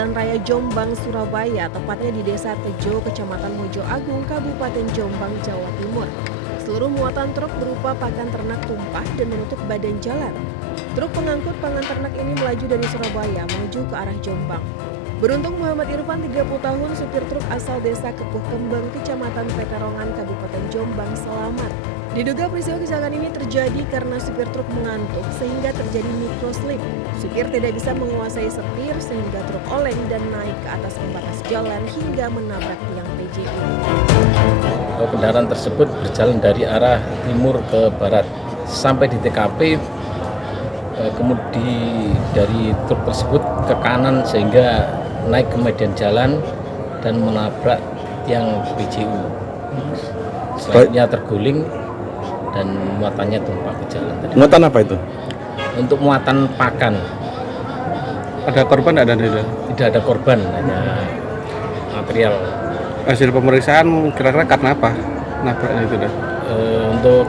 Jalan Raya Jombang, Surabaya, tepatnya di Desa Tejo, Kecamatan Mojo Agung, Kabupaten Jombang, Jawa Timur. Seluruh muatan truk berupa pakan ternak tumpah dan menutup badan jalan. Truk pengangkut pakan ternak ini melaju dari Surabaya menuju ke arah Jombang. Beruntung Muhammad Irfan, 30 tahun, supir truk asal Desa Kepuh Kembang, Kecamatan Peterongan, Kabupaten Jombang, selamat. Diduga peristiwa kecelakaan ini terjadi karena supir truk mengantuk sehingga terjadi microslip. Supir tidak bisa menguasai setir sehingga truk oleng dan naik ke atas pembatas jalan hingga menabrak tiang PJU. Kendaraan tersebut berjalan dari arah timur ke barat sampai di TKP, kemudian dari truk tersebut ke kanan sehingga naik ke median jalan dan menabrak tiang PJU. Selanjutnya terguling dan muatannya tumpah ke jalan. Muatan apa itu? Untuk muatan pakan. Ada korban ada tidak? Tidak ada korban, hanya material. Hasil pemeriksaan kira-kira karena apa nabraknya itu dah? Untuk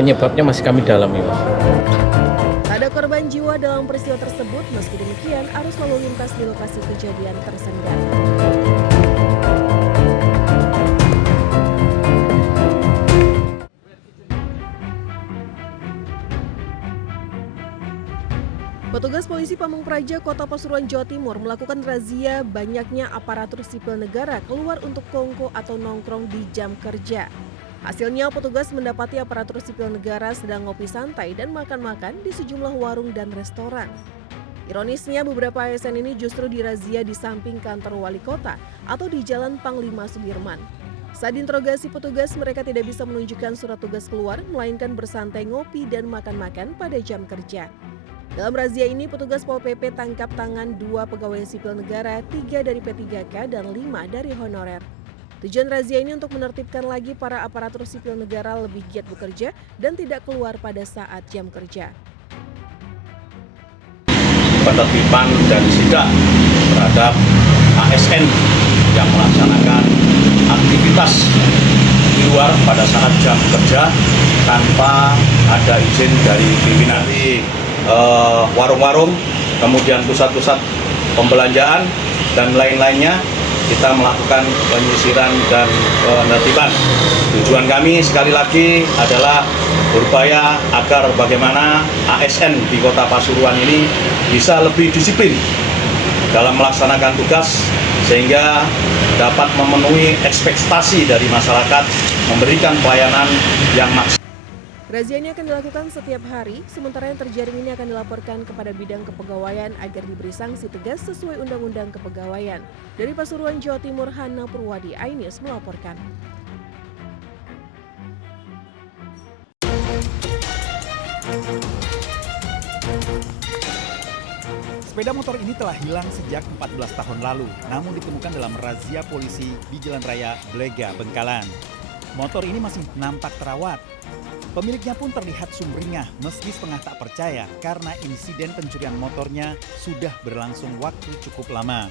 penyebabnya masih kami dalami, Mas. Tak ada korban jiwa dalam peristiwa tersebut, meski demikian arus lalu lintas di lokasi kejadian tersendat. Petugas polisi Pamung Praja, Kota Pasuruan, Jawa Timur melakukan razia banyaknya aparatur sipil negara keluar untuk kongko atau nongkrong di jam kerja. Hasilnya, petugas mendapati aparatur sipil negara sedang ngopi santai dan makan-makan di sejumlah warung dan restoran. Ironisnya, beberapa ASN ini justru dirazia di samping kantor wali kota atau di Jalan Panglima Sudirman. Saat diinterogasi petugas, mereka tidak bisa menunjukkan surat tugas keluar, melainkan bersantai ngopi dan makan-makan pada jam kerja. Dalam razia ini, petugas Pol PP tangkap tangan 2 pegawai sipil negara, 3 dari P3K dan 5 dari honorer. Tujuan razia ini untuk menertibkan lagi para aparatur sipil negara lebih giat bekerja dan tidak keluar pada saat jam kerja. Penertiban dan sidak terhadap ASN yang melaksanakan aktivitas di luar pada saat jam kerja tanpa ada izin dari pimpinan. Warung-warung, kemudian pusat-pusat pembelanjaan dan lain-lainnya kita melakukan penyisiran dan penertiban. Tujuan kami sekali lagi adalah berupaya agar bagaimana ASN di Kota Pasuruan ini bisa lebih disiplin dalam melaksanakan tugas sehingga dapat memenuhi ekspektasi dari masyarakat, memberikan pelayanan yang maksimal. Razia ini akan dilakukan setiap hari, sementara yang terjaring ini akan dilaporkan kepada bidang kepegawaian agar diberi sanksi tegas sesuai Undang-Undang Kepegawaian. Dari Pasuruan, Jawa Timur, Hana Purwadi, iNews melaporkan. Sepeda motor ini telah hilang sejak 14 tahun lalu, namun ditemukan dalam razia polisi di Jalan Raya Blega, Bengkalan. Motor ini masih nampak terawat. Pemiliknya pun terlihat sumringah meski setengah tak percaya karena insiden pencurian motornya sudah berlangsung waktu cukup lama.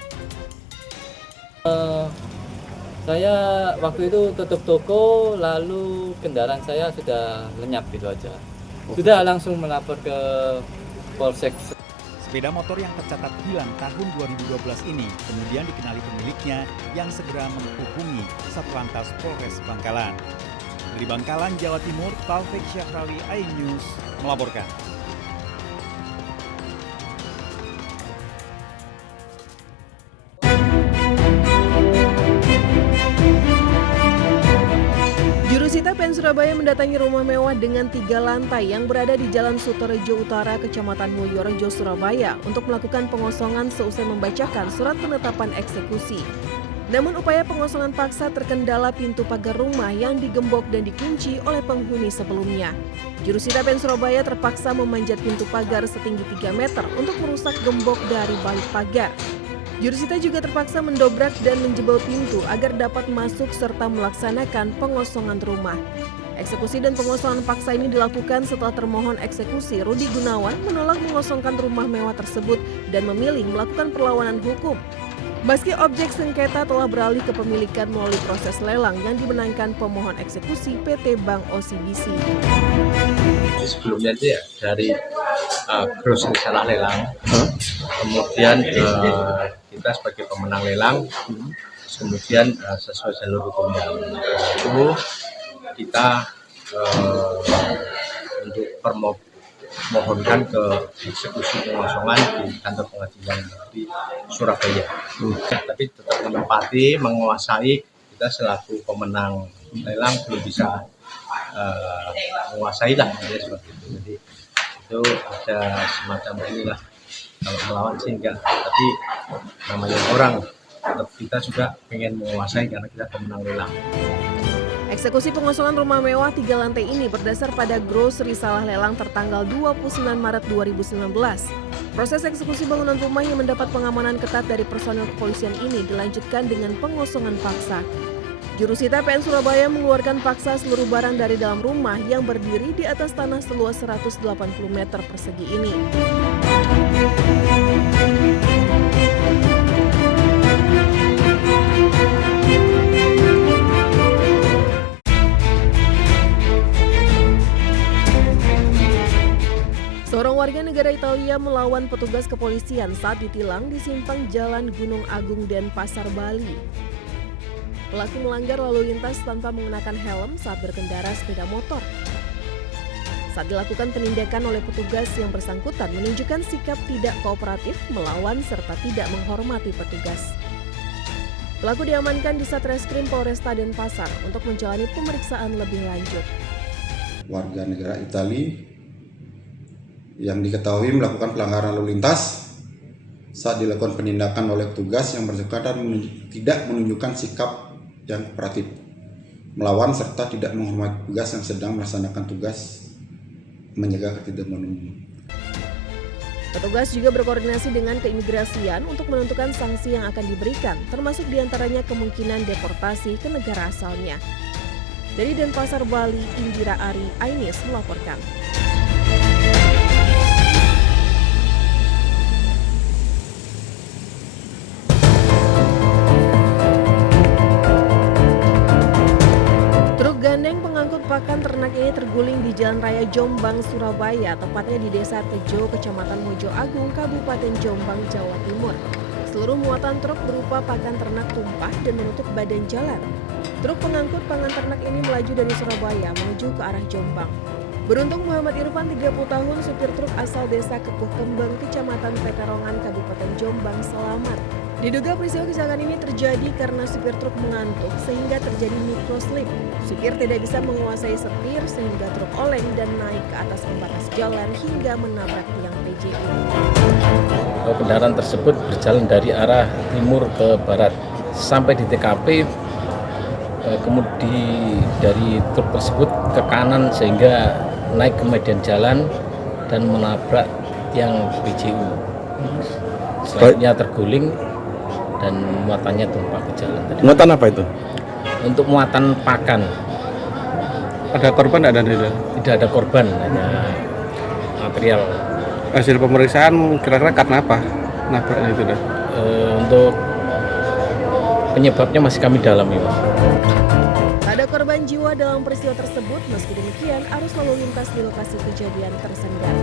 Saya waktu itu tutup toko, lalu kendaraan saya sudah lenyap gitu aja. Sudah langsung melapor ke Polsek. Sepeda motor yang tercatat hilang tahun 2012 ini kemudian dikenali pemiliknya yang segera menghubungi Satlantas Polres Bangkalan. Dari Bangkalan, Jawa Timur, Taufik Syahrawi, iNews melaporkan. Jurusita PN Surabaya mendatangi rumah mewah dengan 3 lantai yang berada di Jalan Sutorejo Utara, Kecamatan Mulyorejo, Surabaya untuk melakukan pengosongan seusai membacakan surat penetapan eksekusi. Namun upaya pengosongan paksa terkendala pintu pagar rumah yang digembok dan dikunci oleh penghuni sebelumnya. Jurusita PN Surabaya terpaksa memanjat pintu pagar setinggi 3 meter untuk merusak gembok dari balik pagar. Jurusita juga terpaksa mendobrak dan menjebol pintu agar dapat masuk serta melaksanakan pengosongan rumah. Eksekusi dan pengosongan paksa ini dilakukan setelah termohon eksekusi Rudi Gunawan menolak mengosongkan rumah mewah tersebut dan memilih melakukan perlawanan hukum. Meski objek sengketa telah beralih ke pemilikan melalui proses lelang yang dimenangkan pemohon eksekusi PT Bank OCBC. Sebelumnya itu ya dari grocery salah lelang, kemudian kita sebagai pemenang lelang, kemudian sesuai jalur hukumnya itu kita untuk mohonkan ke eksekusi pengosongan di kantor pengadilan negeri Surabaya. Tapi tetap menempati, menguasai, kita selaku pemenang lelang belum bisa menguasai lah, ya, seperti itu. Jadi itu ada semacam inilah, kalau melawan sih enggak, tapi namanya orang, tetap kita juga pengen menguasai karena kita pemenang lelang. Eksekusi pengosongan rumah mewah 3 lantai ini berdasar pada gross risalah lelang tertanggal 29 Maret 2019. Proses eksekusi bangunan rumah yang mendapat pengamanan ketat dari personel kepolisian ini dilanjutkan dengan pengosongan paksa. Jurusita PN Surabaya mengeluarkan paksa seluruh barang dari dalam rumah yang berdiri di atas tanah seluas 180 meter persegi ini. Seorang warga negara Italia melawan petugas kepolisian saat ditilang di simpang Jalan Gunung Agung Denpasar, Bali. Pelaku melanggar lalu lintas tanpa mengenakan helm saat berkendara sepeda motor. Saat dilakukan penindakan oleh petugas, yang bersangkutan menunjukkan sikap tidak kooperatif, melawan serta tidak menghormati petugas. Pelaku diamankan di Satreskrim Polresta Denpasar untuk menjalani pemeriksaan lebih lanjut. Warga negara Italia yang diketahui melakukan pelanggaran lalu lintas saat dilakukan penindakan oleh petugas, yang bersangkutan tidak menunjukkan sikap yang kooperatif, melawan serta tidak menghormati petugas yang sedang melaksanakan tugas menjaga ketertiban umum. Petugas juga berkoordinasi dengan keimigrasian untuk menentukan sanksi yang akan diberikan, termasuk diantaranya kemungkinan deportasi ke negara asalnya. Dari Denpasar, Bali, Indira Ari Ainis melaporkan. Pakan ternak ini terguling di Jalan Raya Jombang, Surabaya, tepatnya di Desa Tejo, Kecamatan Mojo Agung, Kabupaten Jombang, Jawa Timur. Seluruh muatan truk berupa pakan ternak tumpah dan menutup badan jalan. Truk pengangkut pakan ternak ini melaju dari Surabaya menuju ke arah Jombang. Beruntung Muhammad Irfan, 30 tahun, supir truk asal Desa Kepuh Kembang, Kecamatan Peterongan, Kabupaten Jombang, selamat. Diduga peristiwa kecelakaan ini terjadi karena supir truk mengantuk sehingga terjadi microslip. Supir tidak bisa menguasai setir sehingga truk oleng dan naik ke atas pembatas jalan hingga menabrak tiang PJU. Kendaraan tersebut berjalan dari arah timur ke barat. Sampai di TKP, kemudian dari truk tersebut ke kanan sehingga naik ke median jalan dan menabrak tiang PJU. Selanjutnya terguling dan muatannya tumpah ke jalan. Muatan apa itu? Untuk muatan pakan. Ada korban ada tidak? Tidak ada korban, hanya material. Hasil pemeriksaan kira-kira karena apa nabraknya itu dah? Untuk penyebabnya masih kami dalami, Mas. Tak ada korban jiwa dalam peristiwa tersebut, meski demikian arus lalu lintas di lokasi kejadian tersendat.